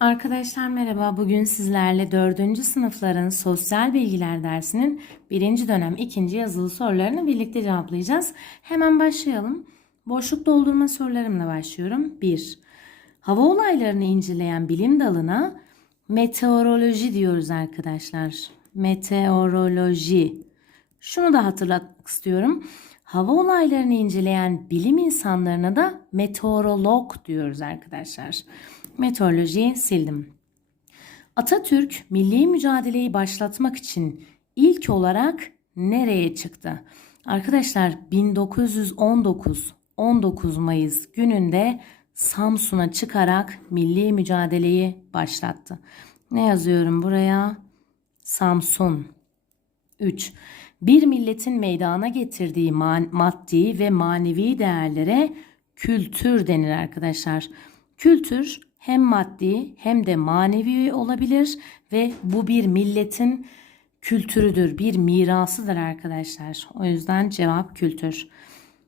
Arkadaşlar merhaba. Bugün sizlerle 4. sınıfların sosyal bilgiler dersinin 1. dönem 2. yazılı sorularını birlikte cevaplayacağız. Hemen başlayalım. Boşluk doldurma sorularımla başlıyorum. 1. Hava olaylarını inceleyen bilim dalına meteoroloji diyoruz arkadaşlar. Meteoroloji. Şunu da hatırlatmak istiyorum. Hava olaylarını inceleyen bilim insanlarına da meteorolog diyoruz arkadaşlar. Meteorolojiyi sildim. Atatürk milli mücadeleyi başlatmak için ilk olarak nereye çıktı? Arkadaşlar 1919 19 Mayıs gününde Samsun'a çıkarak milli mücadeleyi başlattı. Ne yazıyorum buraya? Samsun. 3. Bir milletin meydana getirdiği maddi ve manevi değerlere kültür denir arkadaşlar. Kültür hem maddi hem de manevi olabilir ve bu bir milletin kültürüdür, bir mirasıdır arkadaşlar. O yüzden cevap kültür.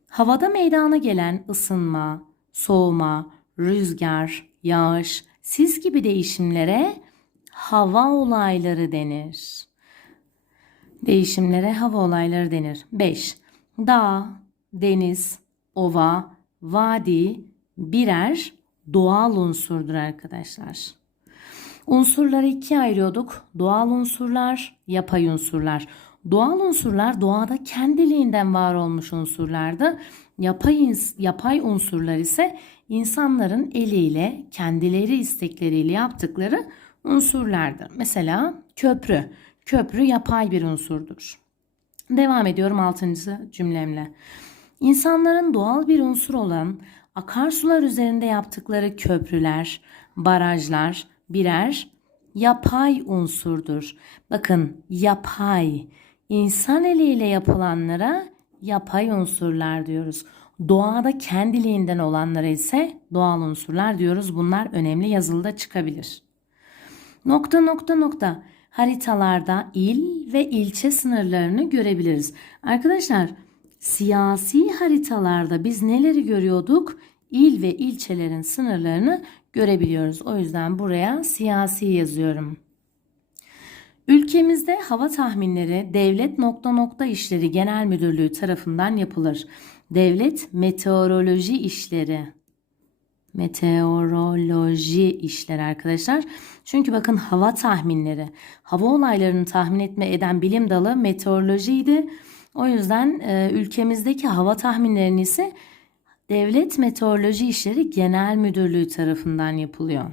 Havada meydana gelen ısınma, soğuma, rüzgar, yağış, sis gibi değişimlere hava olayları denir. Değişimlere hava olayları denir. 5. Dağ, deniz, ova, vadi birer doğal unsurdur arkadaşlar. Unsurları ikiye ayırıyorduk. Doğal unsurlar, yapay unsurlar. Doğal unsurlar doğada kendiliğinden var olmuş unsurlardı. Yapay, yapay unsurlar ise insanların eliyle, kendileri istekleriyle yaptıkları unsurlardır. Mesela köprü. Köprü yapay bir unsurdur. Devam ediyorum 6. cümlemle. İnsanların doğal bir unsur olan akarsular üzerinde yaptıkları köprüler, barajlar birer yapay unsurdur. Bakın yapay. İnsan eliyle yapılanlara yapay unsurlar diyoruz. Doğada kendiliğinden olanlara ise doğal unsurlar diyoruz. Bunlar önemli yazılıda çıkabilir. Nokta nokta nokta haritalarda il ve ilçe sınırlarını görebiliriz. Arkadaşlar siyasi haritalarda biz neleri görüyorduk? İl ve ilçelerin sınırlarını görebiliyoruz. O yüzden buraya siyasi yazıyorum. Ülkemizde hava tahminleri Devlet Nokta Nokta İşleri Genel Müdürlüğü tarafından yapılır. Devlet Meteoroloji İşleri meteoroloji işleri arkadaşlar. Çünkü bakın hava tahminleri, hava olaylarını tahmin etme eden bilim dalı meteorolojiydi. O yüzden e, ülkemizdeki hava tahminlerini ise Devlet Meteoroloji İşleri Genel Müdürlüğü tarafından yapılıyor.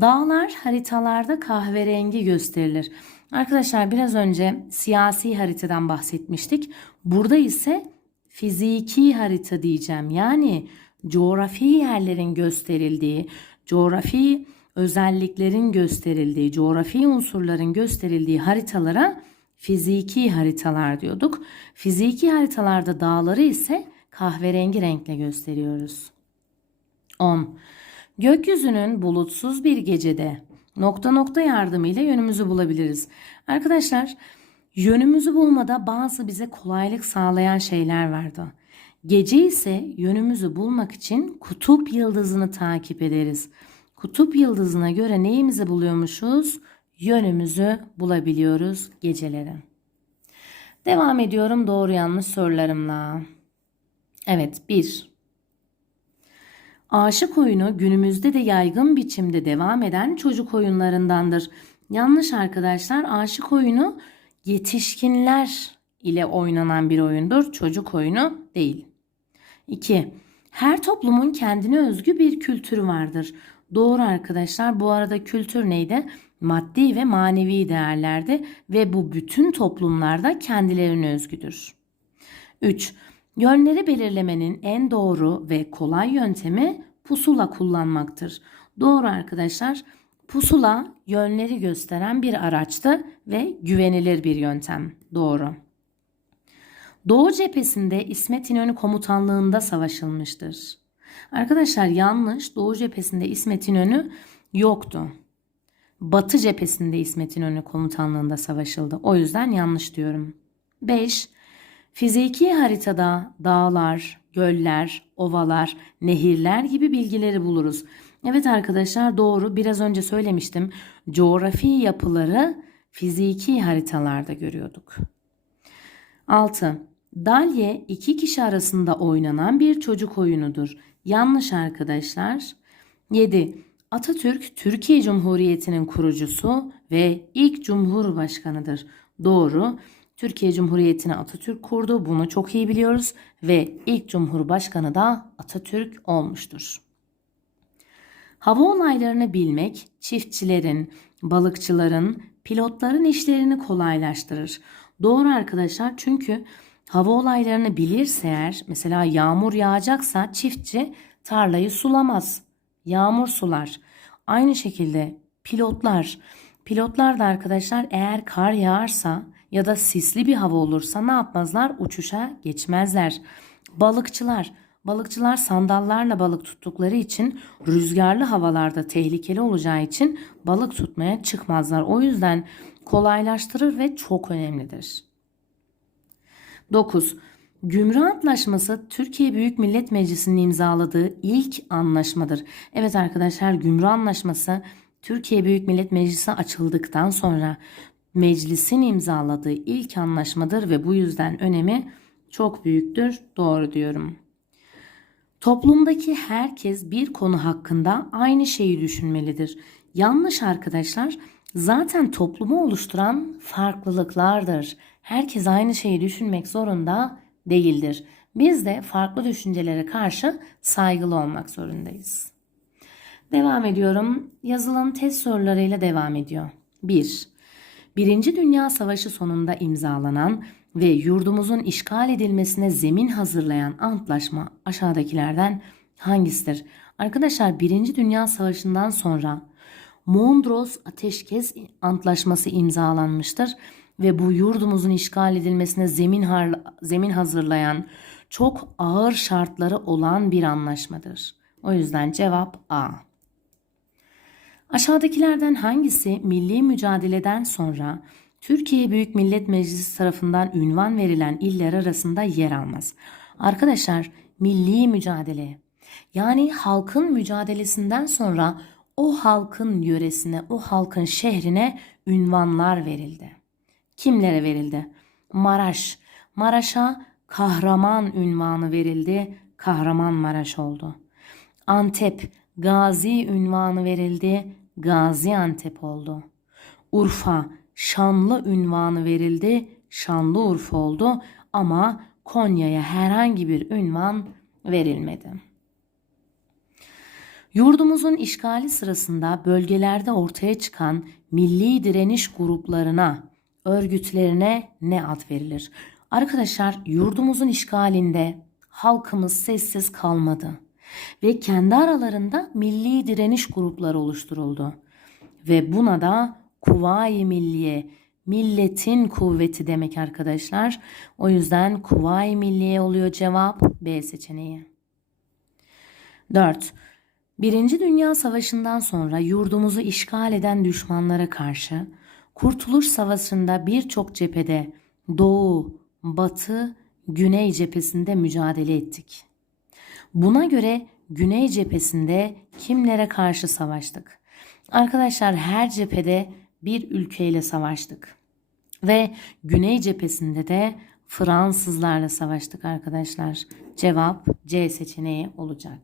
Dağlar haritalarda kahverengi gösterilir. Arkadaşlar biraz önce siyasi haritadan bahsetmiştik. Burada ise fiziki harita diyeceğim. Yani coğrafi yerlerin gösterildiği, coğrafi özelliklerin gösterildiği, coğrafi unsurların gösterildiği haritalara fiziki haritalar diyorduk. Fiziki haritalarda dağları ise kahverengi renkle gösteriyoruz. 10. Gökyüzünün bulutsuz bir gecede nokta nokta yardımıyla yönümüzü bulabiliriz. Arkadaşlar yönümüzü bulmada bazı bize kolaylık sağlayan şeyler vardı. Gece ise yönümüzü bulmak için kutup yıldızını takip ederiz. Kutup yıldızına göre neyimizi buluyormuşuz? Yönümüzü bulabiliyoruz geceleri. Devam ediyorum doğru yanlış sorularımla. Evet 1. Aşık oyunu günümüzde de yaygın biçimde devam eden çocuk oyunlarındandır. Yanlış arkadaşlar aşık oyunu yetişkinler ile oynanan bir oyundur. Çocuk oyunu değil. 2. Her toplumun kendine özgü bir kültürü vardır. Doğru arkadaşlar. Bu arada kültür neydi? Maddi ve manevi değerlerdi ve bu bütün toplumlarda kendilerine özgüdür. 3. Yönleri belirlemenin en doğru ve kolay yöntemi pusula kullanmaktır. Doğru arkadaşlar. Pusula yönleri gösteren bir araçtı ve güvenilir bir yöntem. Doğru. Doğu cephesinde İsmet İnönü komutanlığında savaşılmıştır. Arkadaşlar yanlış. Doğu cephesinde İsmet İnönü yoktu. Batı cephesinde İsmet İnönü komutanlığında savaşıldı. O yüzden yanlış diyorum. 5. Fiziki haritada dağlar, göller, ovalar, nehirler gibi bilgileri buluruz. Evet arkadaşlar doğru. Biraz önce söylemiştim. Coğrafi yapıları fiziki haritalarda görüyorduk. 6. Dalye iki kişi arasında oynanan bir çocuk oyunudur. Yanlış arkadaşlar. 7. Atatürk Türkiye Cumhuriyeti'nin kurucusu ve ilk cumhurbaşkanıdır. Doğru. Türkiye Cumhuriyeti'ni Atatürk kurdu. Bunu çok iyi biliyoruz ve ilk cumhurbaşkanı da Atatürk olmuştur. Hava olaylarını bilmek çiftçilerin, balıkçıların, pilotların işlerini kolaylaştırır. Doğru arkadaşlar çünkü hava olaylarını bilirse eğer mesela yağmur yağacaksa çiftçi tarlayı sulamaz. Yağmur sular. Aynı şekilde pilotlar, pilotlar da arkadaşlar eğer kar yağarsa ya da sisli bir hava olursa ne yapmazlar? Uçuşa geçmezler. Balıkçılar, Balıkçılar sandallarla balık tuttukları için rüzgarlı havalarda tehlikeli olacağı için balık tutmaya çıkmazlar. O yüzden kolaylaştırır ve çok önemlidir. 9. Gümrük Antlaşması Türkiye Büyük Millet Meclisi'nin imzaladığı ilk anlaşmadır. Evet arkadaşlar Gümrük Antlaşması Türkiye Büyük Millet Meclisi açıldıktan sonra meclisin imzaladığı ilk anlaşmadır ve bu yüzden önemi çok büyüktür. Doğru diyorum. Toplumdaki herkes bir konu hakkında aynı şeyi düşünmelidir. Yanlış arkadaşlar. Zaten toplumu oluşturan farklılıklardır. Herkes aynı şeyi düşünmek zorunda değildir. Biz de farklı düşüncelere karşı saygılı olmak zorundayız. Devam ediyorum. Yazılan test sorularıyla devam ediyor. 1. Birinci Dünya Savaşı sonunda imzalanan ve yurdumuzun işgal edilmesine zemin hazırlayan antlaşma aşağıdakilerden hangisidir? Arkadaşlar Birinci Dünya Savaşı'ndan sonra Mondros Ateşkes Antlaşması imzalanmıştır ve bu yurdumuzun işgal edilmesine zemin zemin hazırlayan çok ağır şartları olan bir anlaşmadır. O yüzden cevap A. Aşağıdakilerden hangisi milli mücadeleden sonra Türkiye Büyük Millet Meclisi tarafından ünvan verilen iller arasında yer almaz? Arkadaşlar milli mücadele yani halkın mücadelesinden sonra o halkın yöresine, o halkın şehrine ünvanlar verildi. Kimlere verildi? Maraş. Maraş'a kahraman ünvanı verildi. Kahramanmaraş oldu. Antep Gazi ünvanı verildi. Gaziantep oldu. Urfa Şanlı ünvanı verildi. Şanlıurfa oldu ama Konya'ya herhangi bir ünvan verilmedi. Yurdumuzun işgali sırasında bölgelerde ortaya çıkan milli direniş gruplarına, örgütlerine ne ad verilir? Arkadaşlar yurdumuzun işgalinde halkımız sessiz kalmadı ve kendi aralarında milli direniş grupları oluşturuldu. Ve buna da Kuvayi Milliye, milletin kuvveti demek arkadaşlar. O yüzden Kuvayi Milliye oluyor cevap B seçeneği. 4. Birinci Dünya Savaşı'ndan sonra yurdumuzu işgal eden düşmanlara karşı Kurtuluş Savaşı'nda birçok cephede Doğu, Batı, Güney cephesinde mücadele ettik. Buna göre Güney cephesinde kimlere karşı savaştık? Arkadaşlar her cephede bir ülkeyle savaştık. Ve Güney cephesinde de Fransızlarla savaştık arkadaşlar. Cevap C seçeneği olacak.